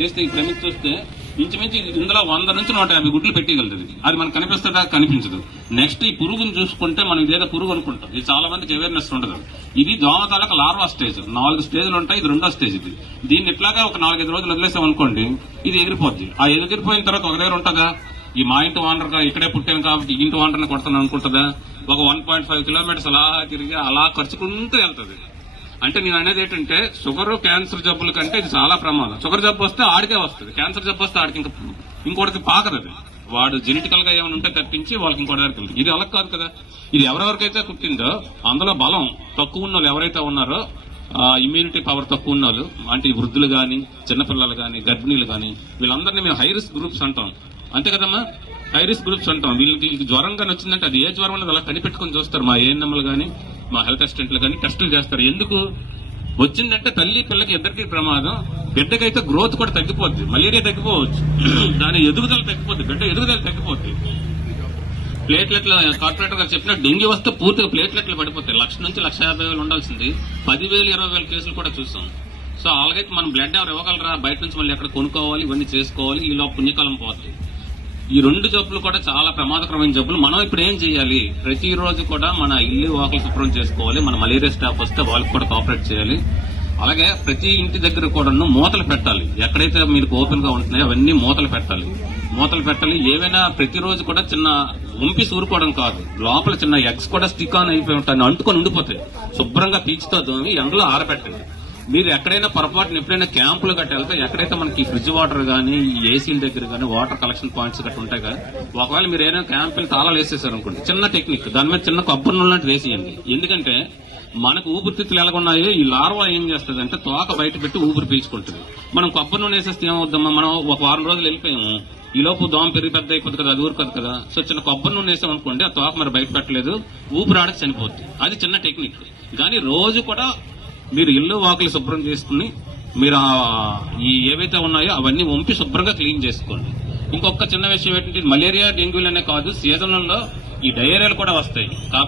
చేస్తే ఈ ప్రమితి చూస్తే ఇంచుమించి ఇందులో 100 నుంచి 150 గుడ్లు పెట్టగలుగుతుంది. అది మనకు కనిపిస్తుందా? కనిపించదు. నెక్స్ట్ ఈ పురుగును చూసుకుంటే మనం ఇదేదో పురుగు అనుకుంటాం. ఇది చాలా మందికి అవేర్నెస్ ఉండదు. ఇది దోమతాలకు లార్వా స్టేజ్. 4 స్టేజ్లు ఉంటాయి. ఇది 2వ స్టేజ్. ఇది దీన్ని ఇట్లాగా ఒక 4-5 రోజులు వదిలేసాం అనుకోండి, ఇది ఎగిరిపోద్ది. ఆ ఎగిరిపోయిన తర్వాత ఒక దగ్గర ఉంటుందా? ఈ మా ఇంటి ఓనర్ గా ఇక్కడే పుట్టాను కాబట్టి ఈ ఇంటి ఓనర్ని కొడతాను అనుకుంటుందా? ఒక 1.5 కిలోమీటర్స్ అలా తిరిగి అలా ఖర్చుకుంటూ వెళ్తుంది. అంటే నేను అనేది ఏంటంటే షుగర్ క్యాన్సర్ జబ్బుల కంటే ఇది చాలా ప్రమాదం. షుగర్ జబ్బు వస్తే ఆడికే వస్తుంది, క్యాన్సర్ జబ్బు వస్తే ఆడికి ఇంకోటికి పాకదు. అది వాడు జెనెటికల్ గా ఏమైనా ఉంటే తప్పించి వాళ్ళకి ఇంకోటి దగ్గరికి వెళ్తుంది. ఇది అలా కాదు కదా. ఇది ఎవరెవరికైతే కుట్టిందో అందులో బలం తక్కువ ఉన్న వాళ్ళు ఎవరైతే ఉన్నారో, ఇమ్యూనిటీ పవర్ తక్కువ ఉన్న వాళ్ళు, అంటే వృద్ధులు గాని, చిన్నపిల్లలు గాని, గర్భిణీలు గాని, వీళ్ళందరినీ మేము హై రిస్క్ గ్రూప్స్ అంటాం. అంతే కదమ్మా, హై రిస్క్ గ్రూప్స్ అంటాం. వీళ్ళకి జ్వరం కానీ వచ్చిందంటే అది ఏ జ్వరం అనేది అలా కనిపెట్టుకుని చూస్తారు. మా ఏఎన్ఎంలు కానీ, మా హెల్త్ అసిస్టెంట్లు కానీ టెస్టులు చేస్తారు. ఎందుకు వచ్చిందంటే తల్లి పిల్లకి ఇద్దరికి ప్రమాదం. బిడ్డకైతే గ్రోత్ కూడా తగ్గిపోద్ది, మలేరియా తగ్గిపోవచ్చు, దాని ఎదుగుదల తగ్గిపోద్ది, బిడ్డ ఎదుగుదల తగ్గిపోద్ది. ప్లేట్లెట్ల కార్పొరేటర్ గారు చెప్పిన డెంగ్యూ వస్తే పూర్తిగా ప్లేట్లెట్లు పడిపోతాయి. 1,00,000 నుంచి 1,50,000 ఉండాల్సింది 10,000, 20,000 కేసులు కూడా చూసాం. సో అలాగైతే మనం బ్లడ్ ఎవరు ఇవ్వగలరా? బయట నుంచి మళ్ళీ ఎక్కడ కొనుక్కోవాలి, ఇవన్నీ చేసుకోవాలి. ఈలో పుణ్యకాలం పోతుంది. ఈ 2 జబ్బులు కూడా చాలా ప్రమాదకరమైన జబ్బులు. మనం ఇప్పుడు ఏం చేయాలి? ప్రతిరోజు కూడా మన ఇల్లు వాకిలు శుభ్రం చేసుకోవాలి. మన మలేరియా స్టాఫ్ వస్తే వాళ్ళకి కూడా కోఆపరేట్ చేయాలి. అలాగే ప్రతి ఇంటి దగ్గర కూడా మూతలు పెట్టాలి. ఎక్కడైతే మీకు ఓపెన్ గా ఉంటున్నాయో అవన్నీ మూతలు పెట్టాలి. ఏవైనా ప్రతిరోజు కూడా చిన్న ఉంపి సూరుకోవడం కాదు, లోపల చిన్న ఎగ్స్ కూడా స్టిక్ ఆన్ అయిపోయి ఉంటాయి, అంటుకొని ఉండిపోతాయి. శుభ్రంగా పీచుతో దోమి ఎండలో ఆరబెట్టండి. మీరు ఎక్కడైనా పొరపాటున ఎప్పుడైనా క్యాంపులు గట్ట వెళ్తే ఎక్కడైతే మనకి ఫ్రిడ్జ్ వాటర్ గానీ, ఏసీల దగ్గర గానీ, వాటర్ కలెక్షన్ పాయింట్స్ గట్ట ఉంటాయి కదా, ఒకవేళ మీరు ఏదైనా క్యాంపులు తాళాలు వేసేసారు అనుకోండి, చిన్న టెక్నిక్, దాని మీద చిన్న కొబ్బరి నూనె లాంటిది వేసేయండి. ఎందుకంటే మనకు ఊపిరితిత్తులు ఎలాగున్నాయో ఈ లార్వా ఏం చేస్తుంది అంటే తోక బయట పెట్టి ఊపిరి పీల్చుకుంటుంది. మనం కొబ్బరి నూనె వేసేస్తే ఏమవుద్దమ్మా, మనం ఒక వారం రోజులు వెళ్ళిపోయాము, ఈ లోపు దోమ పెరిగి పెద్ద అయిపోతుంది కదా, అది ఊరుకోదు కదా. సో చిన్న కొబ్బరి నూనె వేసాం అనుకోండి, ఆ తోక మరి బయట పెట్టలేదు, ఊపిరి ఆడకి చనిపోద్ది. అది చిన్న టెక్నిక్. కానీ రోజు కూడా మీరు ఇల్లు వాకిలు శుభ్రం చేసుకుని మీరు ఈ ఏవైతే ఉన్నాయో అవన్నీ వంపి శుభ్రంగా క్లీన్ చేసుకోండి. ఇంకొక చిన్న విషయం ఏంటంటే మలేరియా, డెంగ్యూలనే కాదు, సీజన్లలో ఈ డయేరియాలు కూడా వస్తాయి కాబట్టి